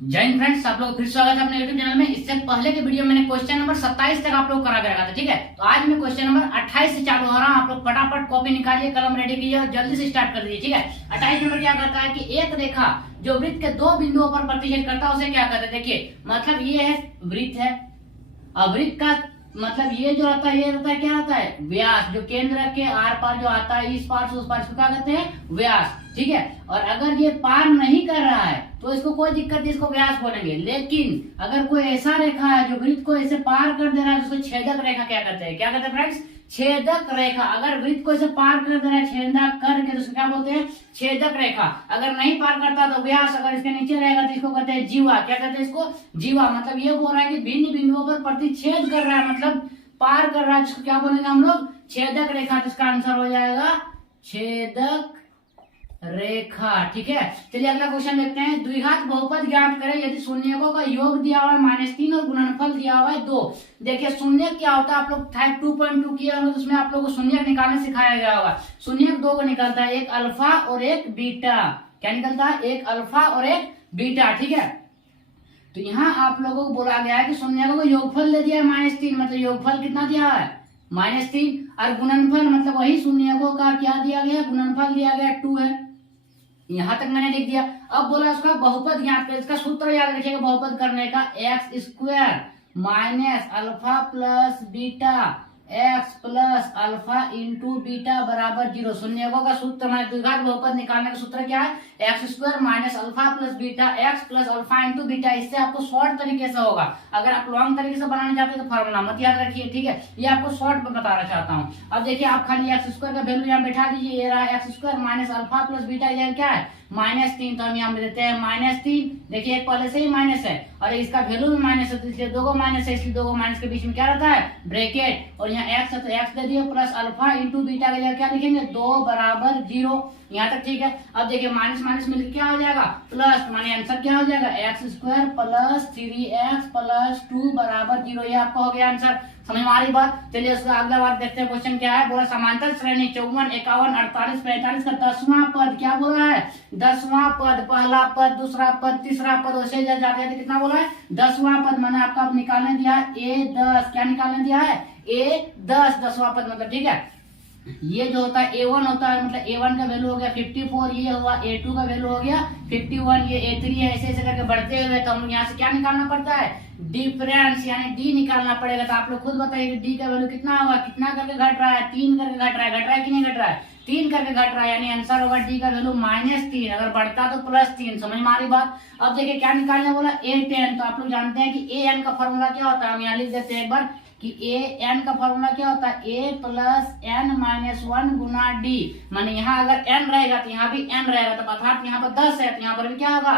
जय हिंद फ्रेंड्स, आप लोग फिर स्वागत है अपने यूट्यूब चैनल में। इससे पहले के वीडियो मैंने क्वेश्चन नंबर 27 तक आप लोग करा के रखा था, ठीक है। तो आज मैं क्वेश्चन नंबर 28 से चालू हो रहा हूँ। आप लोग फटाफट कॉपी निकालिए, कलम रेडी कीजिए और जल्दी से स्टार्ट कर दीजिए, ठीक है। 28 नंबर क्या करता है कि एक रेखा जो वृत्त के दो बिंदुओं पर प्रतिच्छेद करता है उसे क्या कहते हैं। देखिए मतलब ये है वृत्त है, और वृत्त का मतलब ये जो आता है, ये रहता है क्या आता है, व्यास। जो केंद्र के आर पार जो आता है, इस पार से उस पार, इसको क्या कहते हैं, व्यास, ठीक है। और अगर ये पार नहीं कर रहा है तो इसको कोई दिक्कत नहीं, इसको व्यास बोलेंगे। लेकिन अगर कोई ऐसा रेखा है जो वृत्त को ऐसे पार कर दे रहा है, उसको छेदक रेखा क्या कहते हैं, क्या कहते हैं फ्रेंड्स, छेदक रेखा। अगर वृत्त को ऐसे पार कर दे रहा है छेदा करके तो उसको क्या बोलते हैं, छेदक रेखा। अगर नहीं पार करता तो व्यास, अगर इसके नीचे रहेगा तो इसको कहते हैं जीवा। क्या कहते हैं इसको, जीवा। मतलब ये बोल रहा है कि भिन्न बिंदुओं पर प्रतिच्छेद कर रहा है, मतलब पार कर रहा है, जिसको क्या बोलेंगे हम लोग, छेदक रेखा। जिसका आंसर हो जाएगा छेदक रेखा, ठीक है। चलिए अगला क्वेश्चन देखते हैं। द्विघात बहुपद ज्ञात करें यदि शून्यकों का योग दिया हुआ है -3 और गुणनफल दिया हुआ है 2। देखिए शून्य क्या होता है, आप लोग टाइप 2.2 किए होंगे तो उसमें आप लोगों को शून्य निकालने सिखाया गया होगा। शून्य दो को निकलता है, एक अल्फा और एक बीटा। क्या निकलता है, एक अल्फा और एक बीटा, ठीक है। तो यहाँ आप लोगों को बोला गया है कि शून्यकों को योगफल दे दिया है -3, मतलब योगफल कितना दिया है, -3। और गुणनफल मतलब वही शून्यकों का क्या दिया गया, गुणनफल दिया गया 2 है। यहां तक मैंने लिख दिया। अब बोला उसका बहुपद ज्ञात कर, इसका सूत्र याद रखिएगा बहुपद करने का, x² minus alpha plus beta x plus alpha into beta बराबर 0। शून्यकों का सूत्र हमारे द्विघात बहुपद निकालने का सूत्र क्या है, x² minus alpha plus beta x plus alpha into beta. इससे आपको शॉर्ट तरीके से होगा। अगर आप लॉन्ग तरीके से बनाने चाहते हैं तो फॉर्मूला मत याद रखिए, ठीक है। ये आपको शॉर्ट में बताना चाहता हूँ। अब देखिए आप खाली x² का वैल्यू यहाँ बैठा दीजिए। ये रहा x² minus alpha plus beta, ये क्या है, -3। तो हम यहाँ में देते हैं -3। देखिए एक पहले से ही माइनस है और इसका वैल्यू भी माइनस है, तो इसलिए दो को माइनस है, इसलिए दो को माइनस के बीच में क्या रहता है, ब्रैकेट। और यहाँ x है तो x दे दिए प्लस अल्फा इंटू बीटा का क्या लिखेंगे, 2 बराबर 0। यहाँ तक ठीक है। अब देखिए माइनस माइनस मिलकर क्या हो जाएगा, प्लस, माने आंसर क्या हो जाएगा, x² प्लस 3x प्लस 2 बराबर 0। ये आपका हो गया आंसर। समझ में आ रही बात। चलिए उसका अगला बात देखते हैं। क्वेश्चन क्या है, बोला समांतर श्रेणी 54, 51, 48, 45 का 10वां पद क्या बोल रहा है, 10वां पद, पहला पद, दूसरा पद, तीसरा पद, वैसे जाते हैं कितना बोला है, 10वां पद। मैंने आपको अब निकालने दिया है A10। क्या निकालने दिया है, A10, 10वां पद मतलब, ठीक है। ये जो होता है A1 होता है, मतलब A1 का वैल्यू हो गया 54, ये हुआ A2 का वैल्यू हो गया 51, ये A3 है। ऐसे ऐसे करके बढ़ते हुए तो हम यहाँ से क्या निकालना पड़ता है, डिफरेंस यानी D निकालना पड़ेगा। तो आप लोग खुद बताइए कि D का वैल्यू कितना होगा, कितना करके घट रहा है, 3 करके घट रहा है, घट रहा है कि नहीं घट रहा है, 3 करके घट रहा है। यानी आंसर होगा D का वैल्यू -3, अगर बढ़ता तो +3। समझ में आ रही बात। अब देखिए क्या निकालने बोला, A10। तो आप लोग जानते हैं कि AN का फॉर्मूला क्या होता है, हम यहाँ लिख देते हैं एक बार कि AN का फॉर्मूला क्या होता है, A plus n-1 Guna D। माने यहाँ अगर n रहेगा तो यहाँ भी n रहेगा, तो अर्थात यहाँ पर 10 है तो यहाँ पर भी क्या होगा,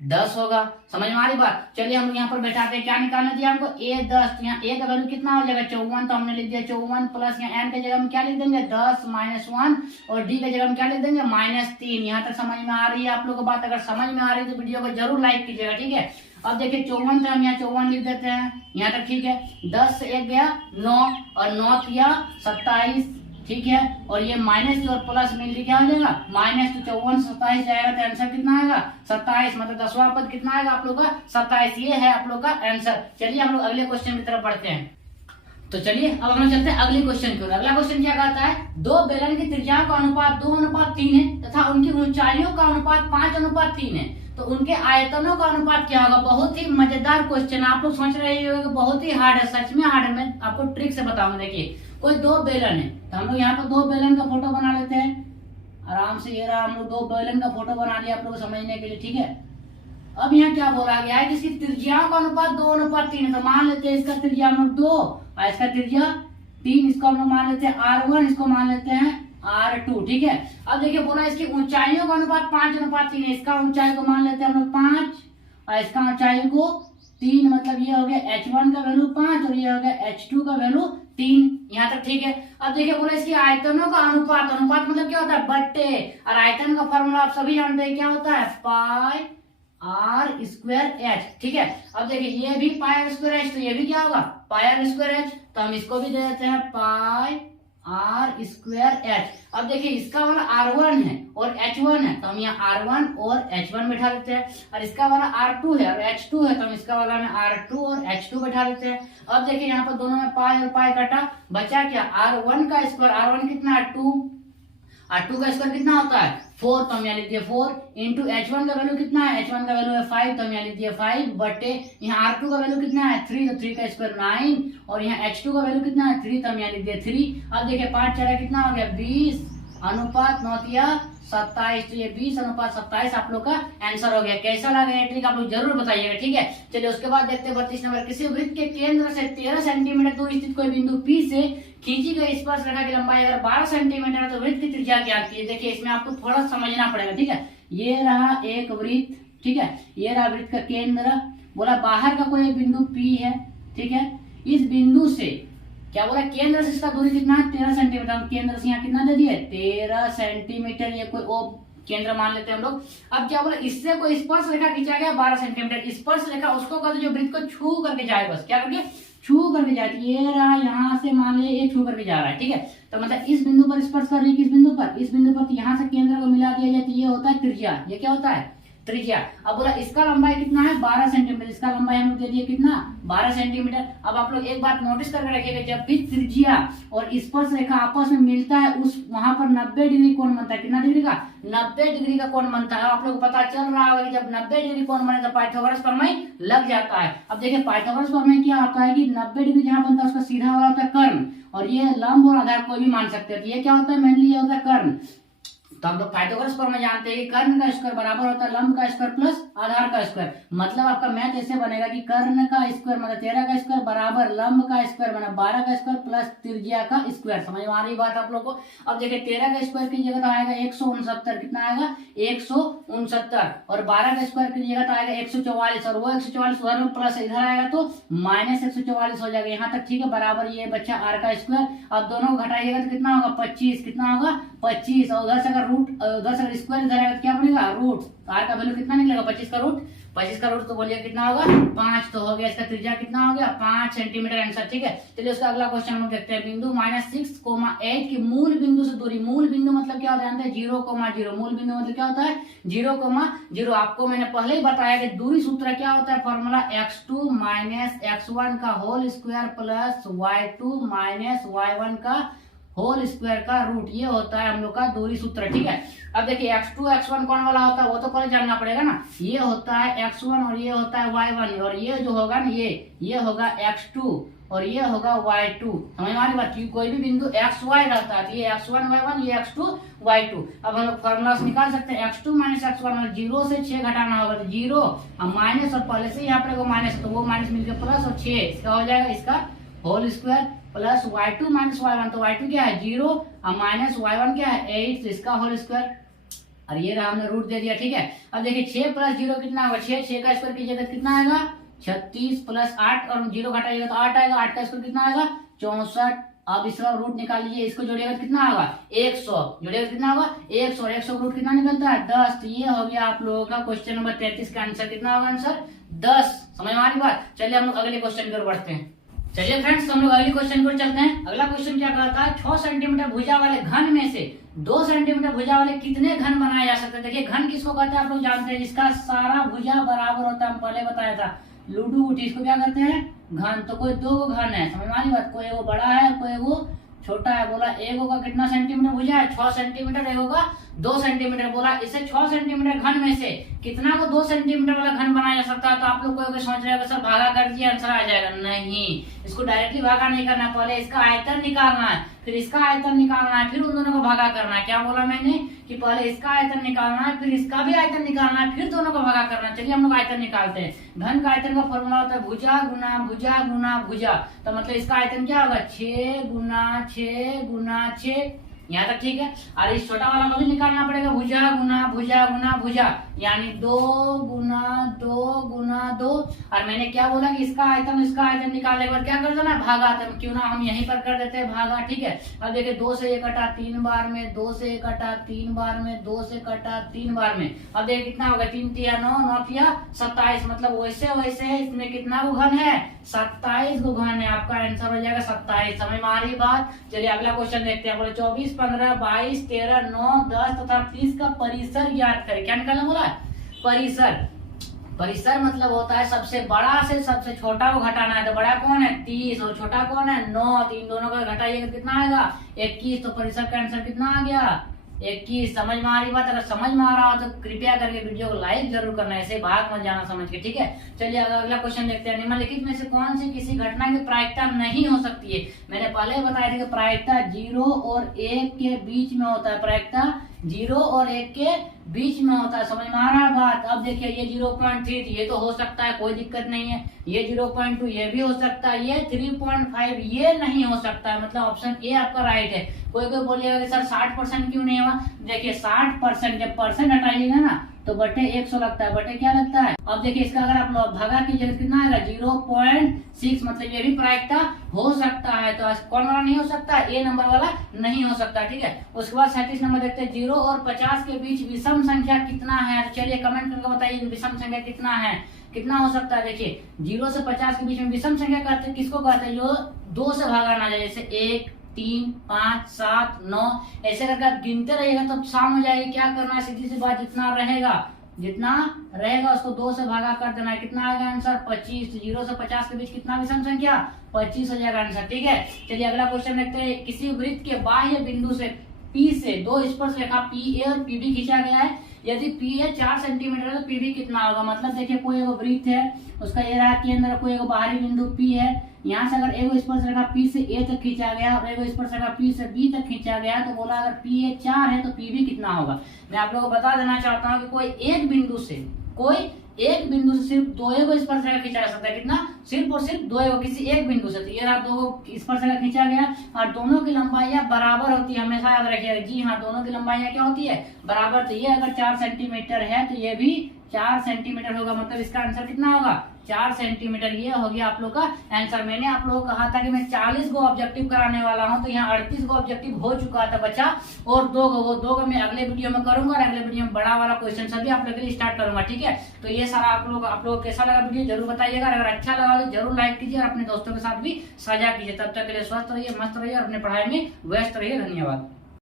10 होगा। समझ में आ रही बात। चलिए हम यहाँ पर बैठाते हैं, क्या निकालना दिया हमको, A10। तो यहाँ A का वैल्यू कितना हो जाएगा, 54। तो हमने लिख दिया 54 प्लस यहाँ n के जगह हम क्या लिख देंगे, 10 -1, और D के जगह हम क्या लिख देंगे, -3। यहाँ तक समझ में आ रही है आप लोगों को बात। अगर समझ में आ रही है तो वीडियो को जरूर लाइक कीजिएगा, ठीक है। अब देखिए 54 तो हम यहाँ 54 लिख देते हैं, यहाँ तक ठीक है। 10 से 1 गया 9, और 9 किया 27, ठीक है। और ये माइनस और प्लस मिल क्या हो जाएगा, माइनस। तो 54 से 27 जाएगा तो आंसर कितना आएगा, 27। मतलब 10वां पद कितना आएगा आप लोग का, 27। ये है आप लोग का आंसर। चलिए हम लोग अगले क्वेश्चन की तरफ बढ़ते हैं। तो चलिए अब हम चलते हैं अगले क्वेश्चन की ओर। अगला क्वेश्चन क्या कहता है, दो बेलन की त्रिज्याओं का अनुपात 2:3 है तथा उनकी ऊंचाइयों का अनुपात 5:3 है, तो उनके आयतनों का अनुपात क्या होगा। बहुत ही मजेदार क्वेश्चन। आप लोग सोच रहे हो बहुत ही हार्ड है, सच में हार्ड है। मैं आपको ट्रिक से बताऊंगा। देखिए कोई दो बेलन है, तो हम लोग यहाँ पर दो बेलन का फोटो बना लेते हैं आराम से। ये रहा, हम लोग दो बेलन का फोटो बना लिया आप लोग समझने के लिए, ठीक है। अब यहाँ क्या बोला गया है कि इसकी त्रिज्याओं का अनुपात 2:3 है। तो मान लेते हैं इसका त्रिज्या हम लोग 2 और इसका त्रिज्या 3। इसको हम लोग मान लेते हैं R1, इसको मान लेते हैं R2, ठीक है। अब देखिए बोला इसकी ऊंचाइयों का अनुपात 5:3 है। इसका ऊंचाई को मान लेते हैं हम लोग 5 और इसका ऊंचाई को 3। मतलब ये हो गया H1 का वैल्यू 5 और ये हो गया H2 का वैल्यू 3। यहाँ तक ठीक है। अब देखिए बोला इसकी आयतनों का अनुपात, अनुपात मतलब क्या होता है, बट्टे। और आयतन का फॉर्मूला आप सभी जानते हैं क्या होता है, पाई r²h, ठीक है। अब देखिए ये भी पाई r²h, तो ये भी क्या होगा, पाई r²h। तो हम इसको भी दे देते हैं पाई आर स्क्वायर एच। अब देखिए इसका वाला R1 है और H1 है, तो हम यहाँ R1 और H1 बैठा देते हैं, और इसका वाला R2 है और H2 है, तो हम इसका वाला में R2 और H2 बैठा देते हैं। अब देखिए यहाँ पर दोनों में पाई और पाई कटा, बचा क्या R1 का स्क्वायर, R1 कितना है 2, और 2 का स्क्वायर कितना होता है 4, तो हम यहाँ लिख दिए 4 इंटू H1 का वैल्यू कितना है, H1 का वैल्यू है 5, तो हम यहाँ लिख दिए 5 बटे यहाँ R2 का वैल्यू कितना है 3, तो 3 का स्क्वायर 9, और यहाँ H2 का वैल्यू कितना है 3, तो हम यहाँ लिख दिए 3। अब देखिए 5 4 कितना हो गया 20 अनुपात 9 27, तो ये 20 अनुपात 27 आप लोग का आंसर हो गया। कैसा लगा ये ट्रिक आप लोग जरूर बताइएगा, ठीक है। चलिए उसके बाद देखते हैं 32 नंबर, किसी वृत्त के केंद्र से 13 सेंटीमीटर दूर स्थित कोई बिंदु P से खींची गई स्पर्श रेखा की लंबाई अगर 12 सेंटीमीटर है तो वृत्त की त्रिज्या ज्ञात कीजिए। देखिए इसमें आपको थोड़ा समझना पड़ेगा, ठीक है। ये रहा एक वृत्त, ठीक है, ये रहा वृत्त का केंद्र, बोला बाहर का कोई बिंदु P है, ठीक है। इस बिंदु से क्या बोला केंद्र से इसका दूरी कितना है 13 सेंटीमीटर, केंद्र से यहाँ कितना दे दिए 13 सेंटीमीटर, ये कोई ओ केंद्र मान लेते हैं हम लोग। अब क्या बोला इससे कोई स्पर्श रेखा खींचा गया 12 सेंटीमीटर, स्पर्श रेखा उसको कहते जो वृत्त को छू करके जाए, बस क्या करके छू करके जाए। ये रहा यहाँ से मान लीजिए ये छू करके जा रहा है, ठीक है, तो मतलब इस बिंदु पर स्पर्श कर रही है, किस बिंदु पर, इस बिंदु पर, तो यहाँ से केंद्र को मिला दिया जाए तो ये होता है त्रिज्या, ये क्या होता है त्रिज्या। अब बोला इसका लंबाई कितना है 12 सेंटीमीटर, इसका लंबाई हम लोग दे दिए कितना 12 सेंटीमीटर। अब आप लोग एक बात नोटिस करके रखिएगा, जब भी त्रिज्या और स्पर्श रेखा आपस में मिलता है उस वहां पर 90 डिग्री कोण बनता है, कितना डिग्री का 90 डिग्री का कोण बनता है। आप लोग को पता चल रहा होगा कि जब 90 डिग्री कोण बने तो पाइथागोरस प्रमेय लग जाता है। अब देखिए पाइथागोरस प्रमेय क्या होता है कि 90 डिग्री जहां बनता है उसका सीधा वाला होता है कर्ण, और ये लंब और आधार कोई भी मान सकते हैं, ये क्या होता है मेनली ये होता है कर्ण। तो हम लोग पाइथागोरस प्रमेय जानते हैं कि कर्ण का स्क्वायर बराबर होता है लंब का स्क्वायर प्लस आधार का स्क्वायर। मतलब आपका मैथ ऐसे बनेगा कि कर्ण का स्क्वायर मतलब 13 का स्क्वायर बराबर लंब का स्क्वायर मतलब 12 का स्क्वायर प्लस त्रिज्या का स्क्वायर। समझ में आ रही बात आप लोग को। अब देखिए 13 का स्क्वायर की जगह तो आएगा 169, कितना आएगा 169, और 12 का स्क्वायर की जगह तो आएगा 144, और वो 144 उधर में प्लस इधर आएगा तो माइनस 144 हो जाएगा। यहाँ तक ठीक है, बराबर ये बच्चा आर का स्क्वायर। अब दोनों को घटाइएगा तो कितना होगा 25, कितना होगा 25, और उधर से अगर रूट उधर से स्क्वायर इधर आएगा तो क्या बनेगा रूट, तो आर का वैल्यू कितना निकलेगा 25 का रूट, 25 का रूट तो बोलिए कितना होगा 5, तो हो गया इसका त्रिज्या कितना हो गया 5 सेंटीमीटर आंसर, ठीक है। चलिए उसका अगला क्वेश्चन हम देखते हैं। बिंदु -6,8 की मूल बिंदु से दूरी, मूल बिंदु मतलब क्या होता है जानते हैं 0,0, मूल बिंदु मतलब क्या होता है 0,0। आपको मैंने पहले ही बताया कि दूरी सूत्र क्या होता है, फॉर्मूला x2 - x1 का whole square plus y2 - y1 का होल स्क्वायर का रूट, ये होता है हम लोग का दूरी सूत्र, ठीक है। अब देखिए x2 x1 कौन वाला होता है वो तो पहले जानना पड़ेगा ना। ये होता है x1 और ये होता है y1, और ये जो होगा ना ये होगा x2 और ये होगा y2। समझ में आ रही बात, कोई भी बिंदु xy रहता है तो ये x1 y1 ये x2 y2। अब हम लोग फॉर्मूला से निकाल सकते हैं x2 - x1 मतलब 0 से 6 घटाना होगा तो 0 और माइनस, और पहले से यहाँ पर माइनस तो वो माइनस मिलकर प्लस, और 6 इसका हो जाएगा इसका whole square plus y2 - y1, तो y2 क्या है 0 और माइनस y1 क्या है 8, तो इसका होल स्क्वायर, और ये रहा हमने रूट दे दिया, ठीक है। अब देखिए 6 + 0 कितना होगा 6 का स्क्वायर की जगह कितना आएगा 36 प्लस 8, और 0 घटाइएगा तो 8 आएगा, 8 का स्क्वायर कितना आएगा 64। अब इसका रूट निकाल लीजिए, इसको जोड़िएगा तो कितना होगा 100, जोड़िएगा कितना होगा 100, 100 रूट कितना निकलता है 10। तो ये हो गया आप लोगों का क्वेश्चन नंबर 33 का आंसर, कितना होगा आंसर 10। समझ में आ रही बात। चलिए हम लोग अगले क्वेश्चन की ओर बढ़ते हैं। चलिए फ्रेंड्स हम लोग अगले क्वेश्चन की ओर चलते हैं। अगला क्वेश्चन क्या कहता है 6 सेंटीमीटर भुजा वाले घन में से 2 सेंटीमीटर भुजा वाले कितने घन बनाए जा सकते हैं। देखिए घन किसको कहते हैं आप लोग जानते हैं, जिसका सारा भुजा बराबर होता है, हम पहले बताया था लूडो गुटी, इसको क्या कहते हैं घन। तो कोई 2 घन है, समझ में आ रही बात, कोई वो बड़ा है कोई वो छोटा है। बोला एगो का कितना सेंटीमीटर भुजा है 6 सेंटीमीटर, एगो का 2 सेंटीमीटर। बोला इसे 6 सेंटीमीटर घन में से कितना को 2 सेंटीमीटर वाला घन बनाया जा सकता है। तो आप लोग कोई सोच रहे हो सर भागा कर दिए आंसर आ जाएगा, नहीं, इसको डायरेक्टली भागा नहीं करना, पहले इसका आयतन निकालना है, फिर इसका आयतन निकालना है, फिर उन दोनों को भागा करना है। क्या बोला मैंने कि पहले इसका आयतन निकालना है, फिर इसका भी आयतन निकालना है, फिर दोनों को भागा करना है। चलिए हम लोग आयतन निकालते हैं। घन का आयतन का फॉर्मूला होता है भुजा गुना भुजा गुना भुजा, तो मतलब इसका आयतन क्या होगा 6 × 6 × 6 यहाँ तक ठीक है। और इस छोटा वाला को भी निकालना पड़ेगा, भुजा गुना भुजा गुना भुजा, यानी 2 गुना 2 गुना 2। और मैंने क्या बोला कि इसका आयतन निकालने के बाद क्या कर देना, भागा। तो क्यों ना हम यहीं पर कर देते हैं भागा, ठीक है। अब देखिए 2 से 1 कटा 3 बार में, 2 से 1 कटा 3 बार में, 2 से कटा 3 बार में। अब देखिए कितना होगा, 3 तिया 9, 9 तिया 27, मतलब वैसे वैसे इसमें कितना घन है, 27 घन है। आपका आंसर हो जाएगा 27। समझ में आ रही बात। चलिए अगला क्वेश्चन देखते हैं। बोले 24, 15, 22, 13, 9, 10 तथा 30 का परिसर ज्ञात करें। क्या निकालना बोला, परिसर। परिसर मतलब होता है सबसे बड़ा से सबसे छोटा को घटाना है। तो बड़ा कौन है 30 और छोटा कौन है 9, तो इन दोनों का घटाइएगा तो कितना आएगा 21। तो परिसर का आंसर कितना आ गया 21। समझ में आ रही बात। अगर समझ में आ रहा हो तो कृपया करके वीडियो को लाइक जरूर करना, ऐसे भाग मत जाना समझ के, ठीक है। चलिए अगला क्वेश्चन देखते हैं। निम्नलिखित में से कौन सी किसी घटना की प्रायिकता नहीं हो सकती है। मैंने पहले बताया था कि प्रायिकता 0 और 1 के बीच में होता है, प्रायिकता 0 और 1 के बीच में होता है। समझ में आ रहा है बात। अब देखिए ये 0.3 ये तो हो सकता है, कोई दिक्कत नहीं है। ये 0.2 ये भी हो सकता है। ये 3.5 ये नहीं हो सकता है, मतलब ऑप्शन ए आपका राइट है। कोई बोलिएगा कि सर 60% क्यों नहीं हुआ। देखिए 60% जब परसेंट हटाइएगा ना तो बटे 100 लगता है, बटे क्या लगता है। अब देखिए इसका अगर आप भागा कीजिएगा कितना आएगा 0.6, मतलब ये भी प्रायिकता हो सकता है। तो कौन वाला नहीं हो सकता, ए नंबर वाला नहीं हो सकता, ठीक है। उसके बाद 37 नंबर देखते हैं। 0 और 50 के बीच विषम संख्या कितना है। तो चलिए कमेंट करके बताइए विषम संख्या कितना है, कितना हो सकता है। देखिए 0 से 50 के बीच में विषम संख्या कहते हैं किसको कहते हैं, जो 2 से भागा ना जाए। जैसे 1, 3, 5, 7, 9 ऐसे करके आप गिनते रहिएगा तब शाम हो जाएगी। क्या करना है, सीधी सी बात, जितना रहेगा उसको 2 से भागा कर देना है। कितना आएगा आंसर 25। 0 से 50 के बीच कितना विषम संख्या 25 हो जाएगा आंसर, ठीक है। चलिए अगला क्वेश्चन देखते हैं। किसी वृत्त के बाह्य बिंदु से P से 2 स्पर्श रेखा PA और PB खींचा गया है। यदि PA 4 सेंटीमीटर है तो PB कितना होगा। मतलब देखिए कोई एगो वृत्त है, उसका ये रहा केंद्र, कोई एगो बाहरी बिंदु P है। यहाँ से अगर एगो स्पर्श रेखा P से A तक खींचा गया और एगो स्पर्श रेखा P से B तक खींचा गया, तो बोला अगर PA 4 है तो PB कितना होगा। मैं आप लोगों को बता देना चाहता हूँ कि कोई एक बिंदु से सिर्फ 2 स्पर्श रेखा खींचा जा सकता है। कितना, सिर्फ और सिर्फ 2 किसी एक बिंदु से। तो ये रहा 2 स्पर्श रेखा खींचा गया और दोनों की लंबाइयां बराबर होती है, हमेशा याद रखिएगा। जी हाँ, दोनों की लंबाइयां क्या होती है, बराबर। तो ये अगर 4 सेंटीमीटर है तो ये भी 4 सेंटीमीटर होगा, मतलब इसका आंसर कितना होगा 4 सेंटीमीटर। ये हो गया आप लोग का आंसर। मैंने आप लोगों को कहा था कि मैं 40 गो ऑब्जेक्टिव कराने वाला हूं, तो यहाँ 38 गो ऑब्जेक्टिव हो चुका था बच्चा, और 2 गो, वो 2 गो मैं अगले वीडियो में करूंगा। और अगले वीडियो में बड़ा वाला क्वेश्चन सभी आप लोग के लिए स्टार्ट करूंगा, ठीक है। तो ये सारा आप लोग कैसा लगा वीडियो जरूर बताइएगा। अगर अच्छा लगा तो जरूर लाइक कीजिए और अपने दोस्तों के साथ भी साझा कीजिए। तब तक के लिए स्वस्थ रहिए, मस्त रहिए और अपने पढ़ाई में व्यस्त रहिए। धन्यवाद।